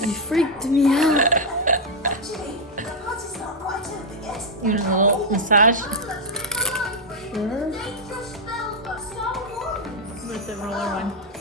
You freaked me out. You want a little massage Sure. with the roller one.